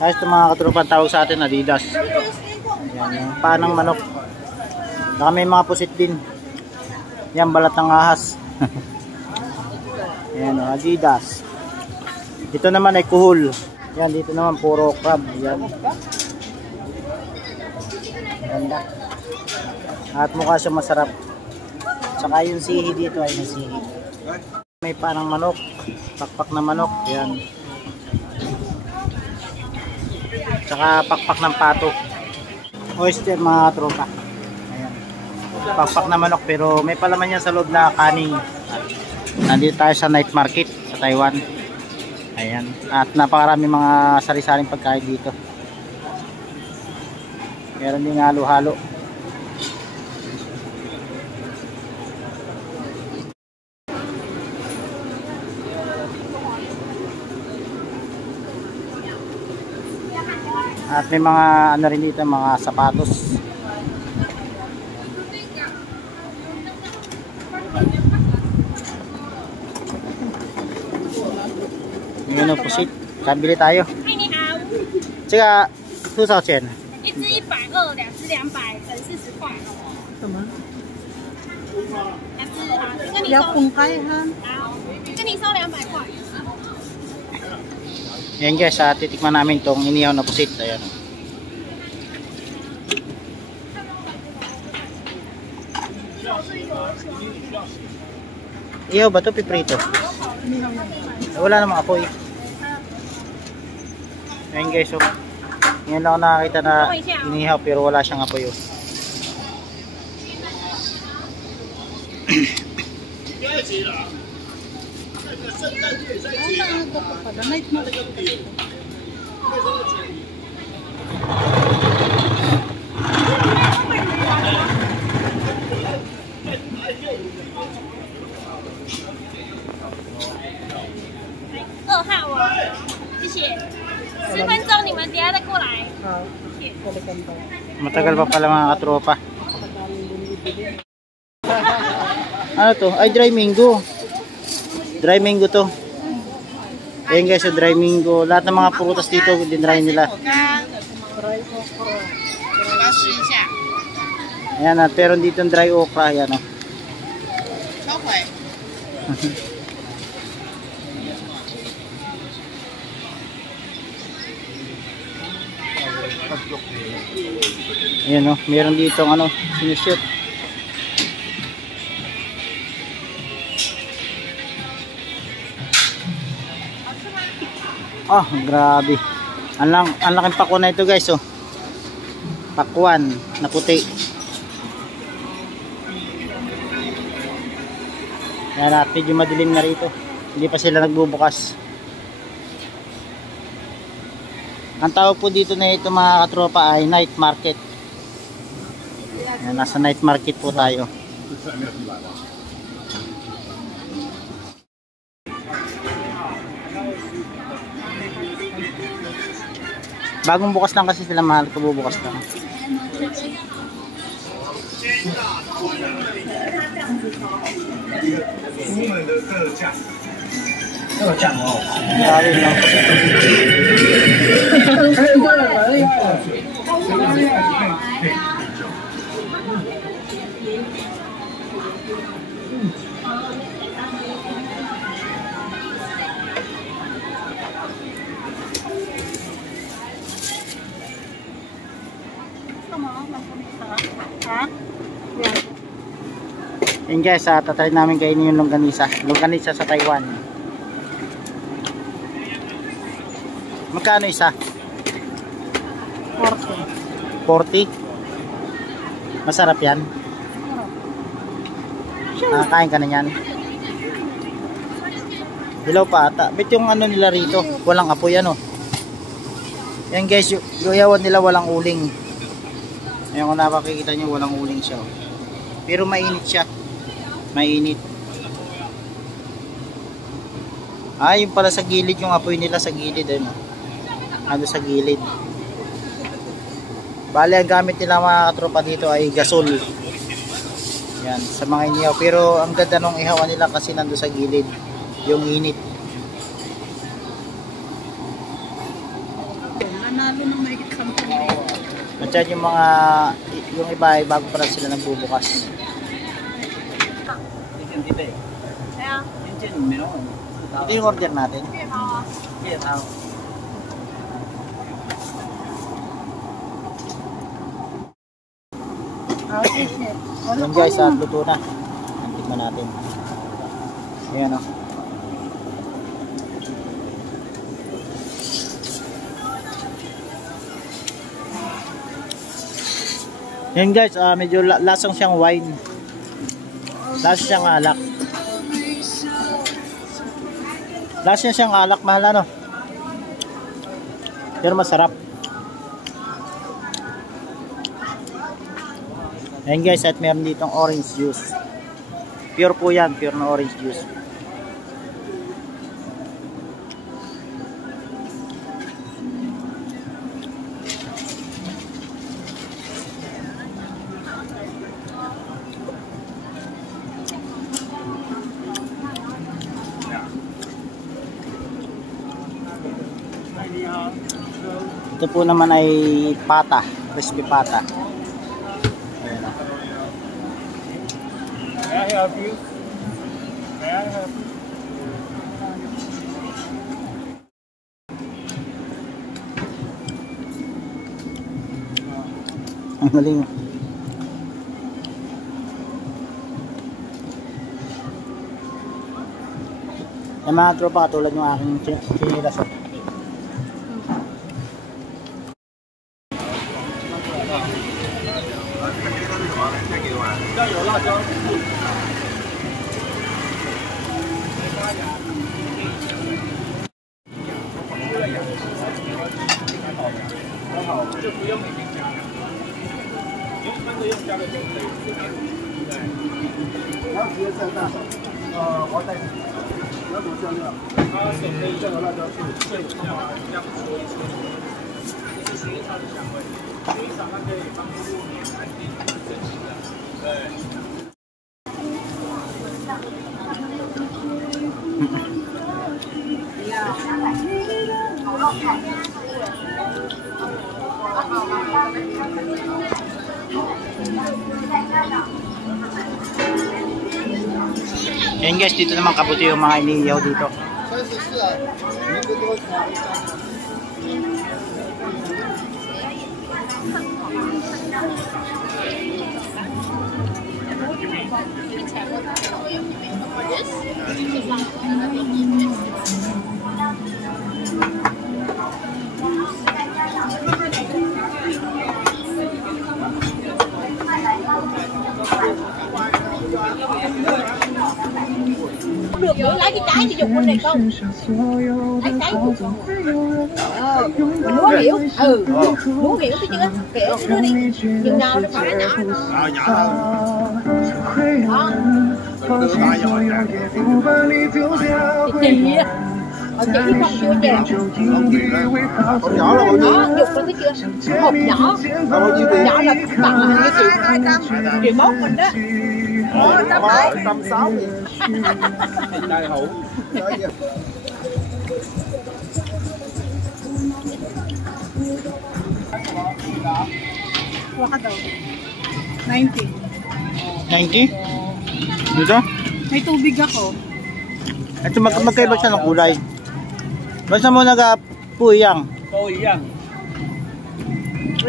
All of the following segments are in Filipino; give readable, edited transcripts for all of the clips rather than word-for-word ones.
Guys, ito mga katropa, tawag sa atin Adidas. Yan, yung panang manok. Saka may mga pusit din. Yan, balat ng ahas. Yan, Adidas. Dito naman ay kuhol. Yan, dito naman puro crab. Yan. Ganda. At mukha siya masarap. Saka yung sihi dito ay may sihi. May panang manok. Pakpak na manok. Yan. Saka pakpak ng pato. Oyster mga tropa. Ayan. Pakpak na manok pero may palaman yan sa loob na kaning. Nandito tayo sa night market sa Taiwan. Ayan. At napakarami mga sari-saring pagkain dito. Meron din halo-halo. At may mga ano rin dito, mga sapatos. Ngayon ang pusit. Kabili tayo. Tsaka, 多少钱？一只120，两只200，整40块。什么？两只好，跟你要收。分开哈。好，跟你收200块。Yan guys, titikman namin tong inihaw na pusit. Ayan. Ihaw ba ito? Piprito? Wala namang apoy. Ayan guys, oh. Ngayon lang ako nakakita na inihaw pero wala siyang apoy. Oh.2号哦，谢谢。10分钟，你们等下再过来。好，谢谢。 Matagal pa pala mga katropa. Ano to? Ay, dry mango. Dry mango to. Ayan guys, so dry mango. Lahat ng mga prutas dito, dinry nila. Ayan, at pero dito yung dry okra. Ayan, oh. Ayan, oh. Meron dito ano, sinishoot. Oh, grabe. Ang laking pakwan na ito guys, oh. Pakwan na puti. Yan, at medyo madilim na rito. Hindi pa sila nagbubukas. Ang tawag po dito na ito mga katropa ay night market. Yan, nasa night market po tayo. Bagong bukas lang kasi sila, mahal ko bubukas lang. Grabe lang. Yan guys, tatry namin kainin yung longganisa. Longganisa sa Taiwan. Magkano isa? 40. 40? Masarap yan? Kain ka na yan? Hilaw pa ata. Bet yung ano nila rito, walang apoy ano. Yan guys, yung yawan nila walang uling. Ayan kung napakikita nyo, walang uling siya. Pero mainit siya. Mainit. Yung pala sa gilid yung apoy nila sa gilid. Ano sa gilid. Bale, ang gamit nila mga katropa dito ay gasol. Yan, sa mga inihaw. Pero ang ganda nung ihawan nila kasi nando sa gilid. Yung init. Nanalo ng mahigit 10,000. At yan yung iba ay bago pa lang sila nagbubukas. Ito yung order natin. Yan guys, luto na. Tignan natin. Ayan o. Yan guys, medyo lasang siyang wine. Lasa siyang alak. Lasa siyang alak, mahal ano. Pero masarap. Ayan guys, at meron ditong orange juice. Pure po yan, pure na orange juice. Ito po naman ay pata, crispy pata. Ayan o. May I help you? May I help you? Ang galing. Yung mga tropa katulad yung aking chinilas. Ayan guys, dito naman kabuti yung mga iniiyaw dito. Được nữa, lấy cái trái thì dùng con này không? Lấy trái dùng không? Muốn hiểu? Ừ, muốn hiểu thì chưa? Kiểu nó đi, chừng nào nó phải nhỏ đó. Nhỏ hơn. Thì ở chị không chưa chè. Con nhỏ là bao nhiêu? Đó, dục lên thấy chưa? Hộp nhỏ. Nhỏ là bằng là cái chị mốt mình đó. 160 đại hữu. Waka daw. 90. 90? Dito? May tubig ako. Ito magkaiba siya ng kulay. Basta mo nag-puyang. Puyang.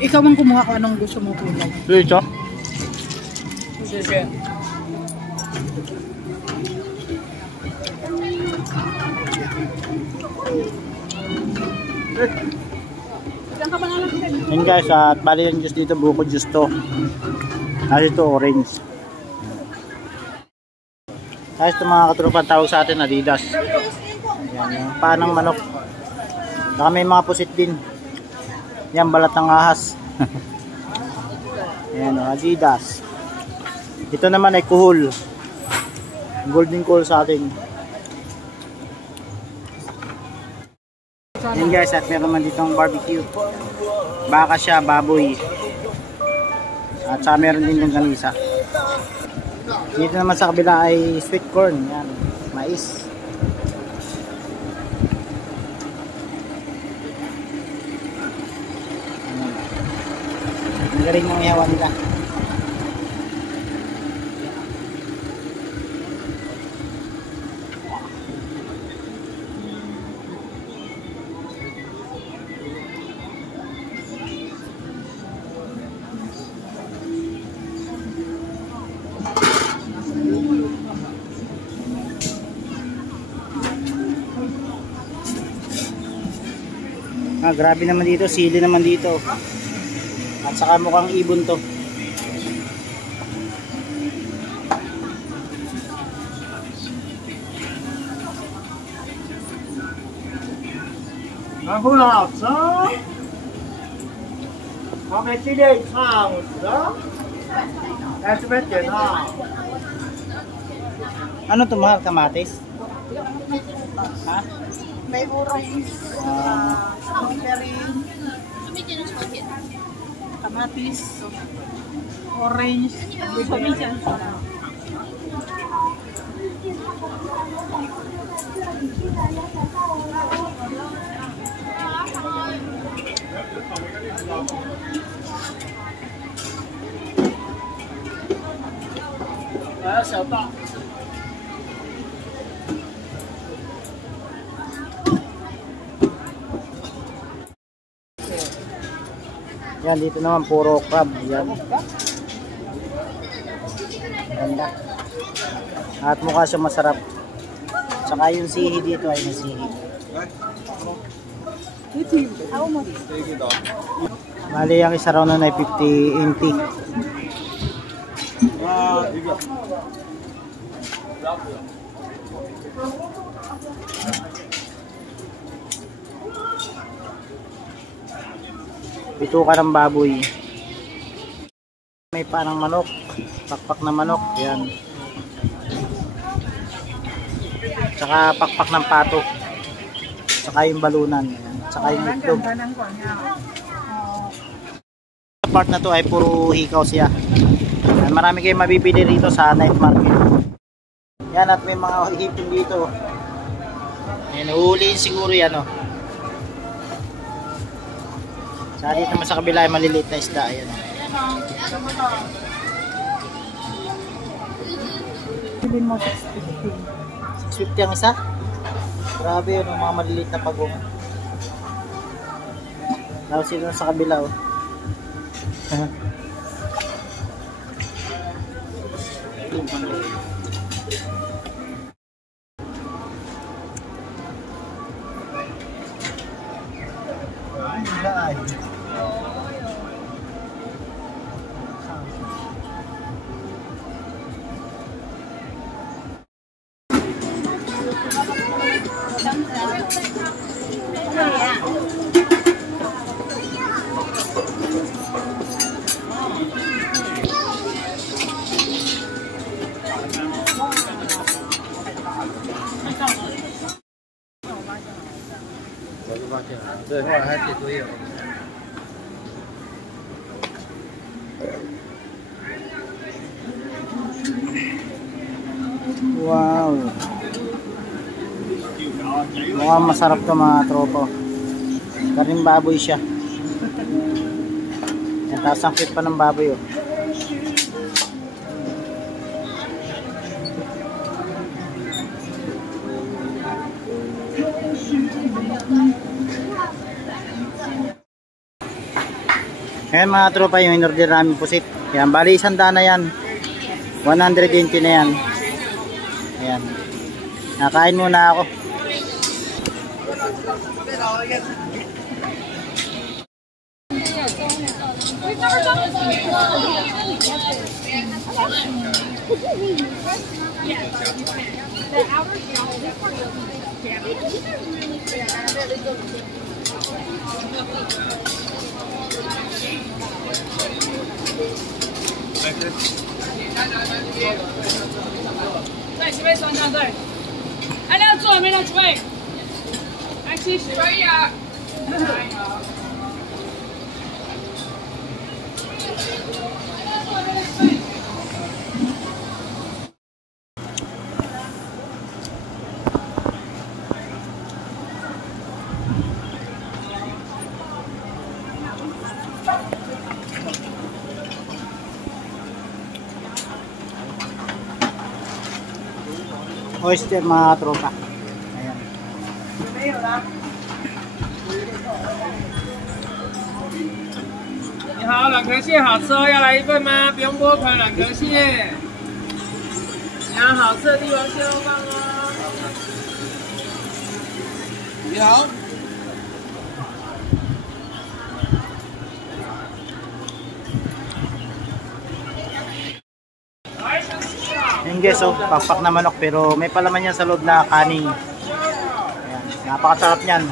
Ikaw man kumuha ko anong gusto mong kulay. Dito? Sige. Yan guys, at bali yung juice dito, buko juice to. At ito orange. Guys, ito mga katropa, tawag sa atin Adidas. Yan, yung panang manok. Saka may mga pusit din. Yan, balat ng ahas. Yan, Adidas. Ito naman ay kuhol. Golden coal sa atin. Yan guys, at meron man ditong barbecue. Baka siya, baboy. At saka meron din yung ganisa. Dito naman sa kabila ay sweet corn. Yan, mais. Ang galing ng ihawan nila. Grabe naman dito, sili naman dito. At saka mukhang ibon to. Ano to, mahal? Kamatis? Ha? May orange, strawberry, kamatis, orange, pamisan. Yan, dito naman puro crab. Yan. Ganda. At mukha siya masarap. Saka yung sihi dito ay nasihi. Mali ang isa raw nun ay 50 NT. Bituka ng baboy. May parang manok, pakpak na manok, yan. Tsaka pakpak ng pato. Tsaka yung balunan, yan. Tsaka yung itlog. Sa part na to ay puro hikaw siya. Yan, marami kayong mabibili rito sa night market. Yan, at may mga hipon dito. Yan, uhuliin siguro yan, oh. Sa dito naman sa kabila ay maliliit na isda. Ayan. Bilhin mo 650. 650 ang isa? Grabe yun, yung mga maliliit na pagong. Tapos sino sa kabila, oh. Ay, wow. Mukhang masarap to mga tropo. Karing baboy siya. Yan, tapos ang cute pa ng baboy, oh. Ayan mga tropa, yung in-order namin pusit. Yan, bali 100 na yan. 120 na yan. Ayan. Nakain muna ako. oyster mga tropa. Ayan. 你好，软壳蟹好吃哦，要来一份吗？不用剥壳，软壳蟹。你好，好吃的帝王蟹肉棒哦。你好。 Yung guys, oh, pakpak na manok pero may palaman yan sa loob na kaning. Ayan, napakasarap niyan.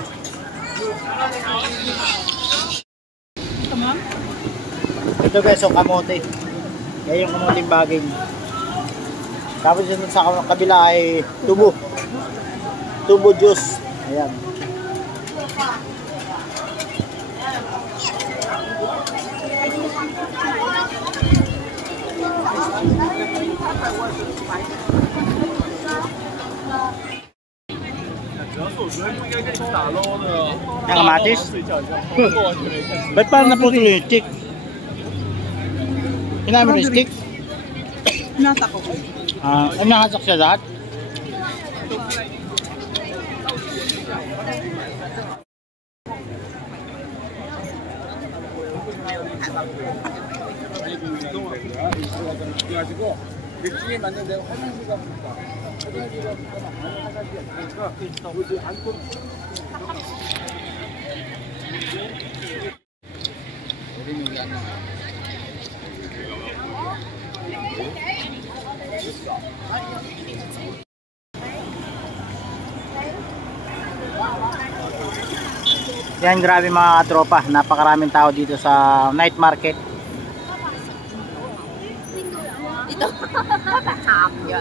Ito guys, oh, kamote. Yan yung kamoting baging. Tapos yun sa kabila ay tubo. Tubo juice. Ayan. Yang kamatis? Ba't parang naputol yung stick? Kinamin yung stick? Nata ko. Ano nakasak siya lahat? 그래가지고 맥주에 맞는 데가 화장실가 보니까 화장실가 보니까 많은 화장실이 없으니까 그것을 안고 Yan, grabe mga tropa, napakaraming tao dito sa night market. Ito. Hàm vậy.